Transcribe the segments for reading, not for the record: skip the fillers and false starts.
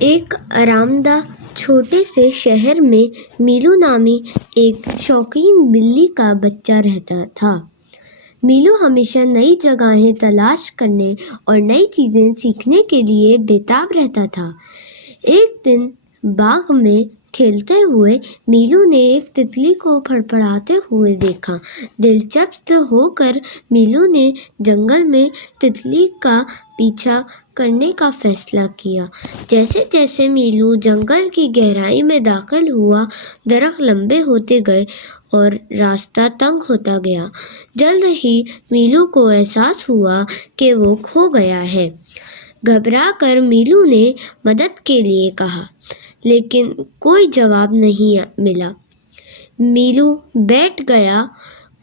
ایک آرام دہ چھوٹے سے شہر میں میلو نامی ایک شوقین بلی کا بچہ رہتا تھا۔ میلو ہمیشہ نئی جگہیں تلاش کرنے اور نئی چیزیں سیکھنے کے لیے بےتاب رہتا تھا۔ ایک دن باغ میں کھیلتے ہوئے میلو نے ایک تتلی کو پھڑپڑاتے ہوئے دیکھا۔ دلچسپ ہو کر میلو نے جنگل میں تتلی کا پیچھا کرنے کا فیصلہ کیا۔ جیسے جیسے میلو جنگل کی گہرائی میں داخل ہوا، درخت لمبے ہوتے گئے اور راستہ تنگ ہوتا گیا۔ جلد ہی میلو کو احساس ہوا کہ وہ کھو گیا ہے۔ گھبرا کر میلو نے مدد کے لیے کہا، لیکن کوئی جواب نہیں ملا۔ میلو بیٹھ گیا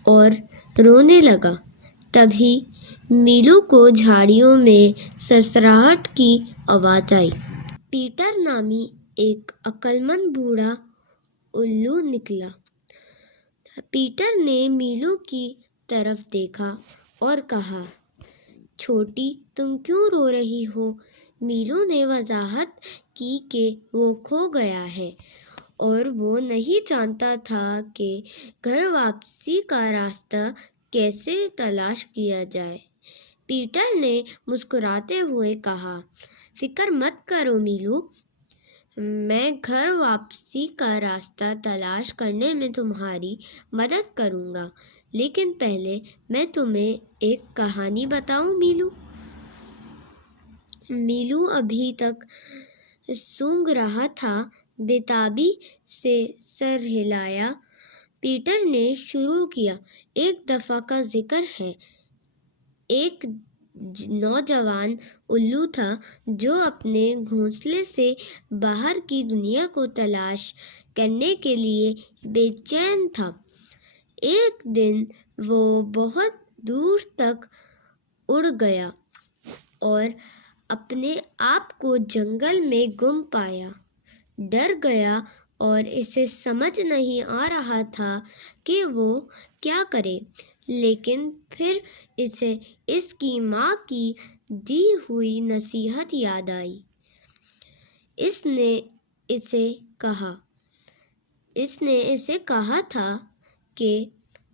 اور رونے لگا۔ تبھی میلو کو جھاڑیوں میں سرسراہٹ کی آواز آئی۔ پیٹر نامی ایک عقل مند بوڑھا الو نکلا۔ پیٹر نے میلو کی طرف دیکھا اور کہا، چھوٹی، تم کیوں رو رہی ہو؟ میلو نے وضاحت کی کہ وہ کھو گیا ہے اور وہ نہیں جانتا تھا کہ گھر واپسی کا راستہ کیسے تلاش کیا جائے۔ پیٹر نے مسکراتے ہوئے کہا، فکر مت کرو میلو، میں گھر واپسی کا راستہ تلاش کرنے میں تمہاری مدد کروں گا، لیکن پہلے میں تمہیں ایک کہانی بتاؤں۔ میلو ابھی تک سونگ رہا تھا، بےتابی سے سر ہلایا۔ پیٹر نے شروع کیا، ایک دفعہ کا ذکر ہے، ایک نوجوان الو تھا جو اپنے گھونسلے سے باہر کی دنیا کو تلاش کرنے کے لیے بے چین تھا۔ ایک دن وہ بہت دور تک اڑ گیا اور اپنے آپ کو جنگل میں گم پایا۔ ڈر گیا اور اسے سمجھ نہیں آ رہا تھا کہ وہ کیا کرے، لیکن پھر اسے اس کی ماں کی دی ہوئی نصیحت یاد آئی۔ اس نے اسے کہا تھا کہ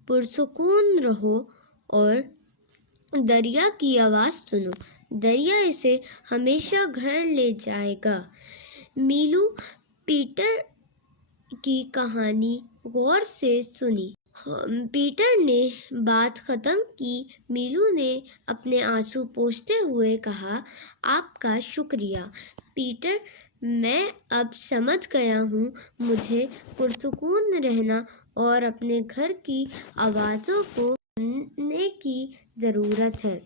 پرسکون رہو اور دریا کی آواز سنو، دریا اسے ہمیشہ گھر لے جائے گا۔ میلو پیٹر کی کہانی غور سے سنی۔ پیٹر نے بات ختم کی۔ میلو نے اپنے آنسو پوچھتے ہوئے کہا، آپ کا شکریہ پیٹر، میں اب سمجھ گیا ہوں، مجھے پرسکون رہنا اور اپنے گھر کی آوازوں کو سننے کی ضرورت ہے۔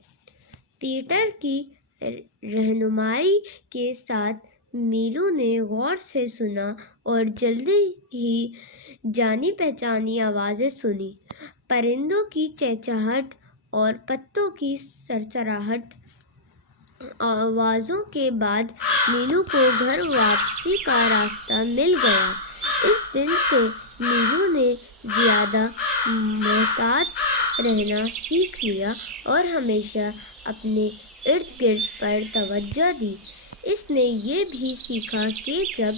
پیٹر کی رہنمائی کے ساتھ میلو نے غور سے سنا اور جلدی ہی جانی پہچانی آوازیں سنیں۔ پرندوں کی چہچہاہٹ اور پتوں کی سرسراہٹ۔ آوازوں کے بعد میلو کو گھر واپسی کا راستہ مل گیا۔ اس دن سے میلو نے زیادہ محتاط رہنا سیکھ لیا اور ہمیشہ اپنے ارد گرد پر توجہ دی۔ اس نے یہ بھی سیکھا کہ جب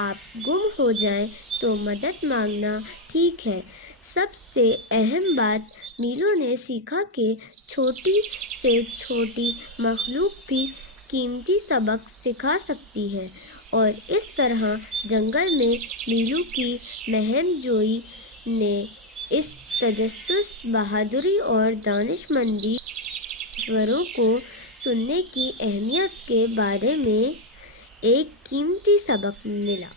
آپ گم ہو جائیں تو مدد مانگنا ٹھیک ہے۔ سب سے اہم بات، میلو نے سیکھا کہ چھوٹی سے چھوٹی مخلوق بھی قیمتی سبق سکھا سکتی ہے، اور اس طرح جنگل میں میلو کی مہم جوئی نے اس تجسس، بہادری اور دانش مندی مشوروں کو سننے کی اہمیت کے بارے میں ایک قیمتی سبق ملا۔